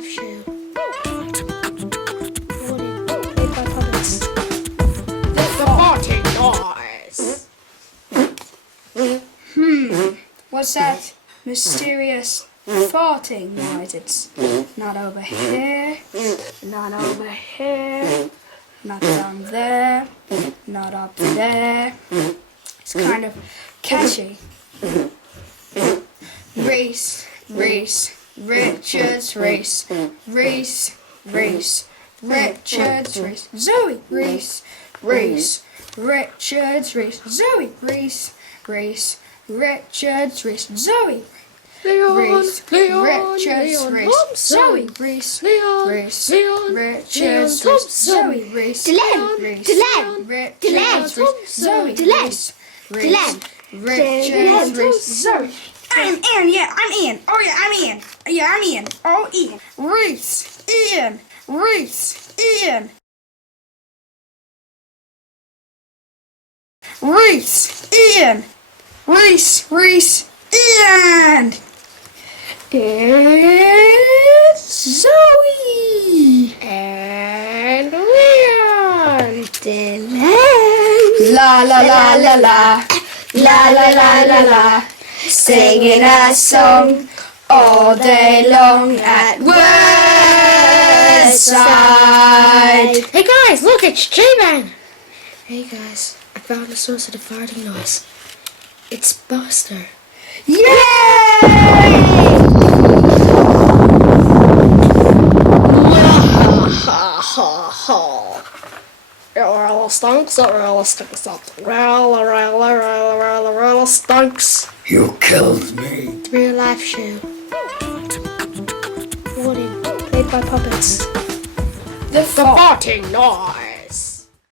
life show. Warning, made by puppets. The farting noise. What's that mysterious farting noise? It's not over here, not over here, not down there, not up there. It's kind of catchy. Race, race, Richard's race, race, race, Richard's race, Zoe, race, race, Richard's race, Zoe, race, race, Richard's race, Zoe, race, Richard's race, Zoe, race, race, Richard's race, Zoe, race, Richard's race, Zoe, race, Richard's race, Zoe. I'm in, yeah, I'm in. Oh yeah, I'm in. Yeah, I'm in. Oh, in. Reese, in. Reese, in. Reese, in. Reese, Reese, in. It's Zoe. And we're Dylan. La la la la la. La la la la la. Singing a song all day long at Woodside. Hey guys, look, it's J-Man. Hey guys, I found the source of the farting noise. It's Buster. Yay! It really stinks, it really stinks, it really stinks. You killed me. The real life show. Warning, made by puppets. The The farting noise.